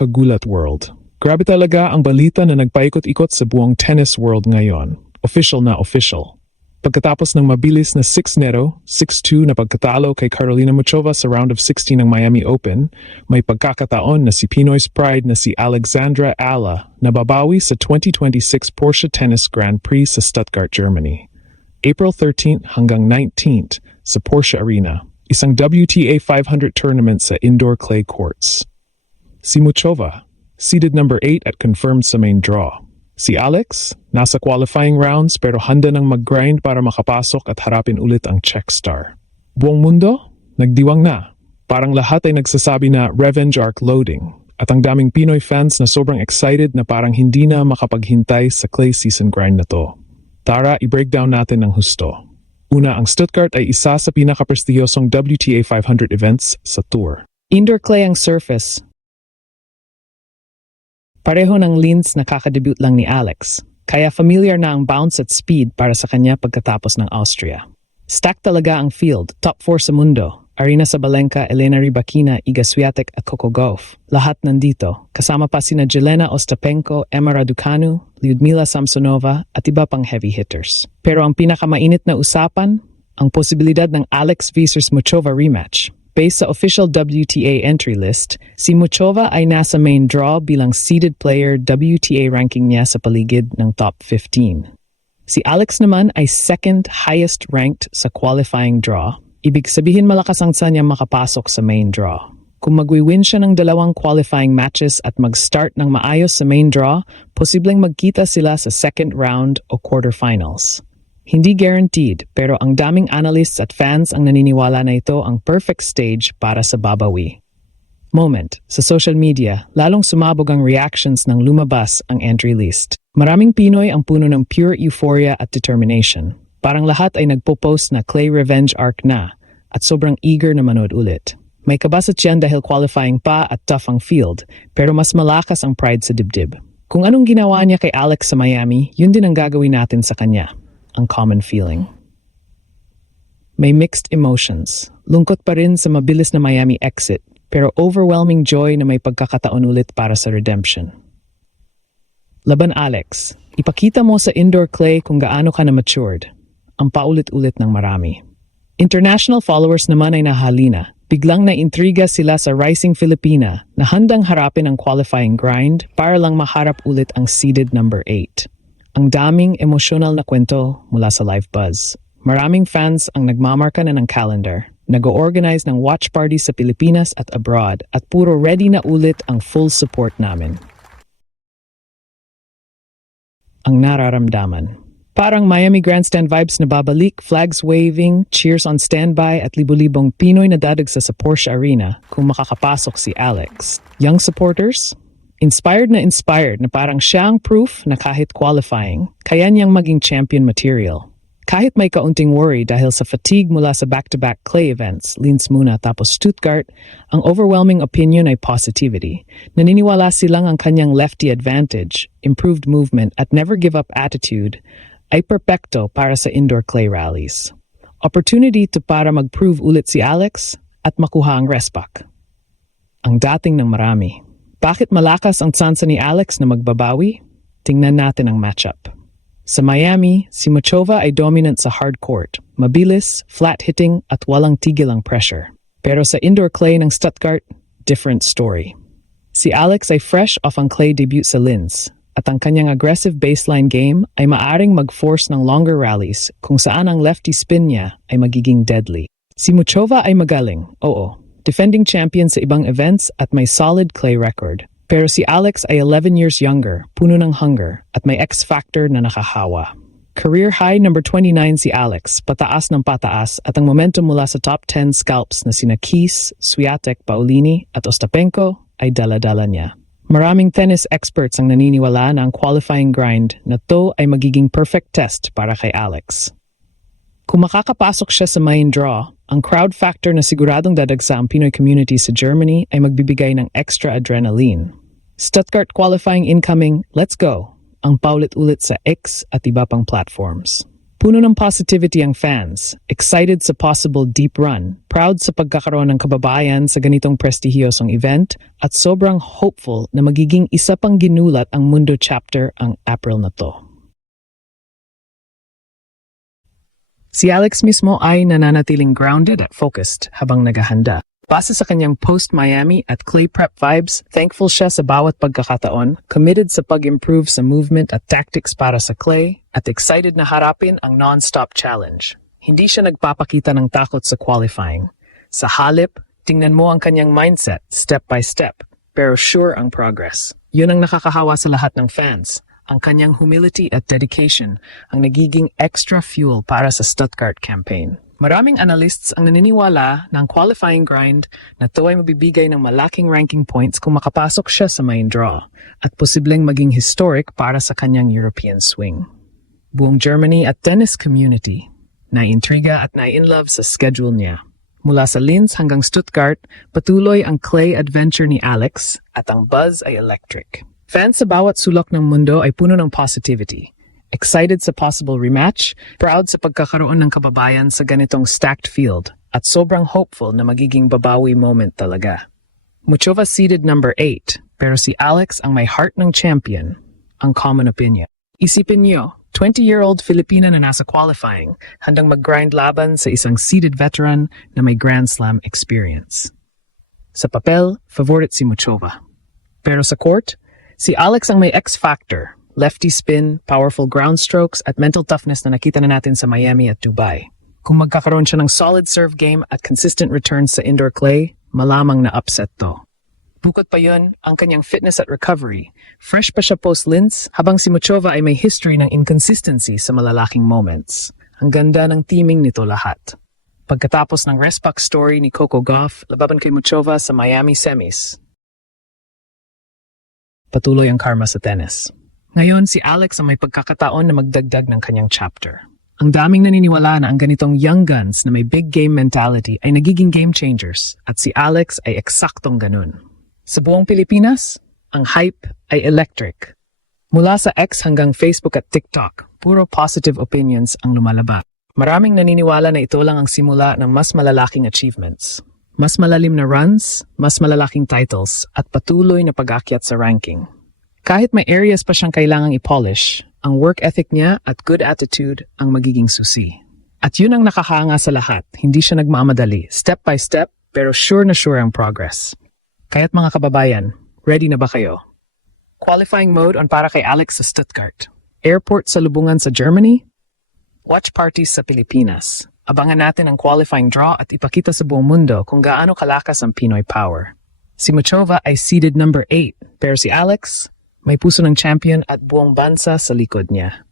kagulat world. Grabe talaga ang balita na nagpaikot-ikot sa buong tennis world ngayon. Official na official. Pagkatapos ng mabilis na 6-0, 6-2 na pagkatalo kay Karolina Muchova sa round of 16 ng Miami Open, may pagkakataon na si Pinoy's pride na si Alexandra Ala nababawi sa 2026 Porsche Tennis Grand Prix sa Stuttgart, Germany. April 13th hanggang 19th sa Porsche Arena, isang WTA 500 tournament sa indoor clay courts. Si Muchova, seeded number 8 at confirmed sa main draw. Si Alex, nasa qualifying rounds pero handa nang mag-grind para makapasok at harapin ulit ang Czech star. Buong mundo, nagdiwang na. Parang lahat ay nagsasabi na revenge arc loading. At ang daming Pinoy fans na sobrang excited na parang hindi na makapaghintay sa clay season grind na to. Tara, i-breakdown natin ng husto. Una, ang Stuttgart ay isa sa pinakaprestihiyosong WTA 500 events sa tour. Indoor clay ang surface. Pareho ng links na kakadebut lang ni Alex, kaya familiar na ang bounce at speed para sa kanya pagkatapos ng Austria. Stacked talaga ang field, top 4 sa mundo. Aryna Sabalenka, Elena Rybakina, Iga Swiatek at Coco Gauff. Lahat nandito, kasama pa sina Jelena Ostapenko, Emma Raducanu, Lyudmila Samsonova at iba pang heavy hitters. Pero ang pinakamainit na usapan, ang posibilidad ng Alex vs Muchova rematch. Based sa official WTA entry list, si Muchova ay nasa main draw bilang seeded player WTA ranking niya sa paligid ng top 15. Si Alex naman ay second highest ranked sa qualifying draw. Ibig sabihin malakas ang niya makapasok sa main draw. Kung magwi-win siya ng 2 qualifying matches at mag-start ng maayos sa main draw, posibleng magkita sila sa second round o quarterfinals. Hindi guaranteed, pero ang daming analysts at fans ang naniniwala na ito ang perfect stage para sa babawi. Moment, sa social media, lalong sumabog ang reactions nang lumabas ang entry list. Maraming Pinoy ang puno ng pure euphoria at determination. Parang lahat ay nagpo-post na clay revenge arc na at sobrang eager na manood ulit. May kabasat yan dahil qualifying pa at tough ang field, pero mas malakas ang pride sa dibdib. Kung anong ginawa niya kay Alex sa Miami, yun din ang gagawin natin sa kanya. Ang common feeling. May mixed emotions. Lungkot pa rin sa mabilis na Miami exit, pero overwhelming joy na may pagkakataon ulit para sa redemption. Laban Alex, ipakita mo sa indoor clay kung gaano ka na matured. Ang paulit-ulit ng marami. International followers naman ay nahalina. Biglang na-intriga sila sa rising Filipina na handang harapin ang qualifying grind para lang maharap ulit ang seeded number 8. Ang daming emosyonal na kwento mula sa Live Buzz. Maraming fans ang nagmamarka na ng calendar, nag-organize ng watch parties sa Pilipinas at abroad at puro ready na ulit ang full support namin. Ang nararamdaman. Parang Miami Grandstand vibes na babalik, flags waving, cheers on standby at libo-libong Pinoy na dadag sa Porsche Arena kung makakapasok si Alex. Young supporters? Inspired na parang siya ang proof na kahit qualifying, kaya niyang maging champion material. Kahit may kaunting worry dahil sa fatigue mula sa back-to-back clay events, Linz muna tapos Stuttgart, ang overwhelming opinion ay positivity. Naniniwala silang ang kanyang lefty advantage, improved movement at never-give-up attitude ay perpekto para sa indoor clay rallies. Opportunity to para mag-prove ulit si Alex at makuha ang respak. Ang dating ng marami. Bakit malakas ang tsansa ni Alex na magbabawi? Tingnan natin ang matchup. Sa Miami, si Muchova ay dominant sa hard court, mabilis, flat-hitting at walang tigil ang pressure. Pero sa indoor clay ng Stuttgart, different story. Si Alex ay fresh off ang clay debut sa Linz, at ang kanyang aggressive baseline game ay maaring mag-force ng longer rallies kung saan ang lefty spin niya ay magiging deadly. Si Muchova ay magaling, oo. Defending champion sa ibang events at may solid clay record. Pero si Alex ay 11 years younger, puno ng hunger, at may X-factor na nakahawa. Career high number 29 si Alex, pataas ng pataas at ang momentum mula sa top 10 scalps na sina Keys, Swiatek, Paolini at Ostapenko ay dala-dala niya. Maraming tennis experts ang naniniwala na ang qualifying grind na to ay magiging perfect test para kay Alex. Kung makakapasok siya sa main draw, ang crowd factor na siguradong dadagsa ang Pinoy community sa Germany ay magbibigay ng extra adrenaline. Stuttgart qualifying incoming, let's go! Ang paulit-ulit sa X at iba pang platforms. Puno ng positivity ang fans, excited sa possible deep run, proud sa pagkakaroon ng kababayan sa ganitong prestihiyosong event, at sobrang hopeful na magiging isa pang ginulat ang Mundo chapter ang April na to. Si Alex mismo ay nananatiling grounded at focused habang naghahanda. Base sa kanyang post-Miami at clay prep vibes, thankful siya sa bawat pagkakataon, committed sa pag-improve sa movement at tactics para sa clay, at excited na harapin ang non-stop challenge. Hindi siya nagpapakita ng takot sa qualifying. Sa halip, tingnan mo ang kanyang mindset, step by step, pero sure ang progress. Yun ang nakakahawa sa lahat ng fans. Ang kanyang humility at dedication ang nagiging extra fuel para sa Stuttgart campaign. Maraming analysts ang naniniwala na ang qualifying grind na ito ay mabibigay ng malaking ranking points kung makapasok siya sa main draw at posibleng maging historic para sa kanyang European swing. Buong Germany at tennis community naiintriga at nai-inlove sa schedule niya. Mula sa Linz hanggang Stuttgart, patuloy ang clay adventure ni Alex at ang buzz ay electric. Fans sa bawat sulok ng mundo ay puno ng positivity. Excited sa possible rematch, proud sa pagkakaroon ng kababayan sa ganitong stacked field, at sobrang hopeful na magiging babawi moment talaga. Muchova seeded number 8, pero si Alex ang may heart ng champion, ang common opinion. Isipin niyo, 20-year-old Filipina na nasa qualifying, handang mag-grind laban sa isang seeded veteran na may Grand Slam experience. Sa papel, favorite si Muchova. Pero sa court, si Alex ang may X-factor, lefty spin, powerful ground strokes, at mental toughness na nakita na natin sa Miami at Dubai. Kung magkakaroon siya ng solid serve game at consistent returns sa indoor clay, malamang na upset to. Bukod pa yun, ang kanyang fitness at recovery. Fresh pa siya post-Linz, habang si Muchova ay may history ng inconsistency sa malalaking moments. Ang ganda ng teaming nito lahat. Pagkatapos ng Respak story ni Coco Gauff, laban kay Muchova sa Miami semis. Patuloy ang karma sa tennis. Ngayon, si Alex ang may pagkakataon na magdagdag ng kanyang chapter. Ang daming naniniwala na ang ganitong young guns na may big game mentality ay nagiging game changers at si Alex ay eksaktong ganun. Sa buong Pilipinas, ang hype ay electric. Mula sa X hanggang Facebook at TikTok, puro positive opinions ang lumalabas. Maraming naniniwala na ito lang ang simula ng mas malalaking achievements. Mas malalim na runs, mas malalaking titles, at patuloy na pag-akyat sa ranking. Kahit may areas pa siyang kailangang i-polish, ang work ethic niya at good attitude ang magiging susi. At yun ang nakakahanga sa lahat, hindi siya nagmamadali, step by step, pero sure na sure ang progress. Kaya't mga kababayan, ready na ba kayo? Qualifying mode on para kay Alex sa Stuttgart. Airport sa lubungan sa Germany? Watch parties sa Pilipinas. Abangan natin ang qualifying draw at ipakita sa buong mundo kung gaano kalakas ang Pinoy power. Si Muchova ay seeded number 8, pero si Alex, may puso ng champion at buong bansa sa likod niya.